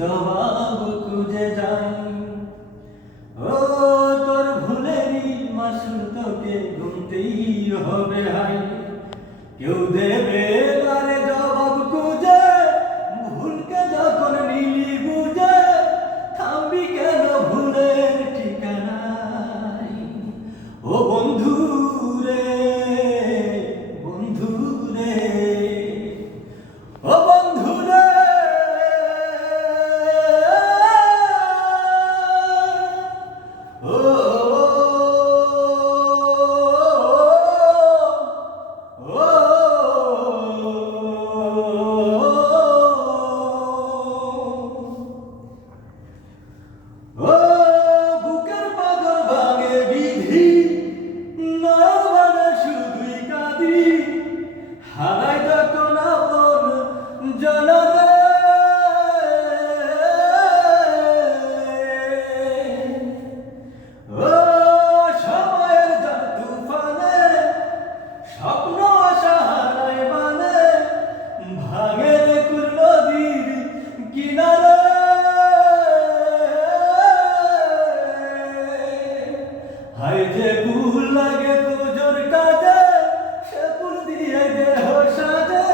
জবাব খুঁজে যাই। ও তোর ভুলেরই মাসুল তোকে গুনতেই হবে হাই। কেউ দেবে তারে জবাব খুঁজে, ভুলকে যখন নিলি বুঝে, থামবি কেন ভুলের ঠিকানায়। ও বন্ধু রে, বন্ধু রে, ও বন্ধু রে, বুকের পাথর ভাঙে বিধি, নয়ন মানে শুধুই কাঁদি, হারাই যখন আপন জনরে। ও সময়ের যার তুফানে স্বপ্ন আশা হারায় মানে, ভাঙে রে কুল নদীর কিনারে। হায় যে ভুল লাগে তোজোর কাজে, সে ফুল দিয়ে দেহ সাজে,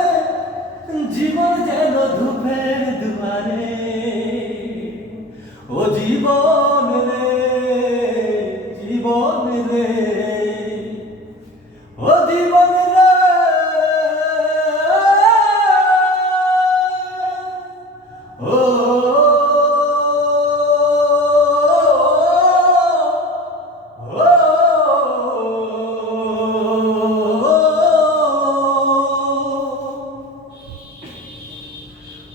জীবন যেন ধূপের দুয়ারে। ও জীবন রে, জীবন রে, ও জীবন রে,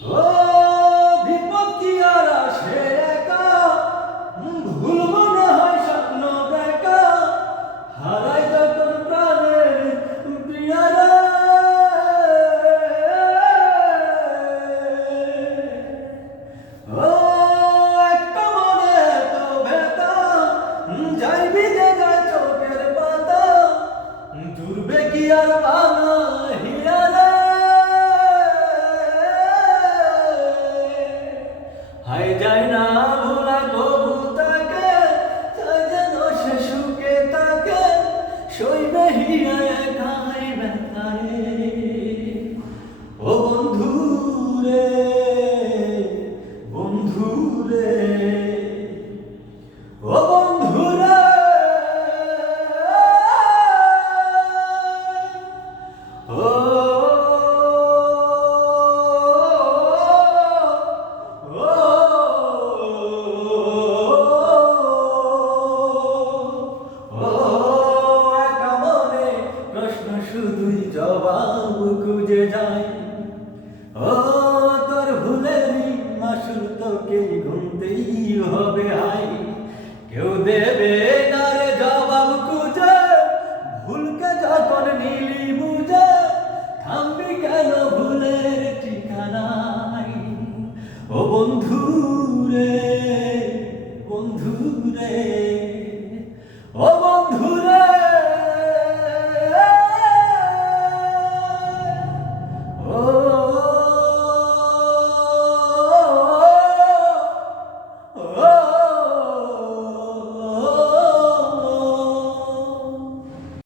ও বিপদ কি আর আসে একা, ভুল মনে হয় স্বপ্ন দেখা, হারাই যখন প্রাণের প্রিয়ারে। ও একটা মনে এত ব্যথা, যাইবি যে যায় চোখের পাতা, জুড়বে কি আর ভাঙা হিয়ারে। হায় যায় না ভোলা তবু তাকে, চাই যেন সে সুখে তাকে, সইবে হিয়া একাই ব্যথারে। ও বন্ধু রে, বন্ধু রে, ও বন্ধু রে, ও শুধুই জবাব খুঁজে যাই। ও তোর ভুলেরই মাসুল তোকে গুনতেই হবে হাই। কেউ দেবে না রে জবাব খুঁজে, ভুলকে যখন নিলি বুঝে, থামবি কেন ভুলের ঠিকানায়। ও বন্ধু রে, বন্ধু রে, ও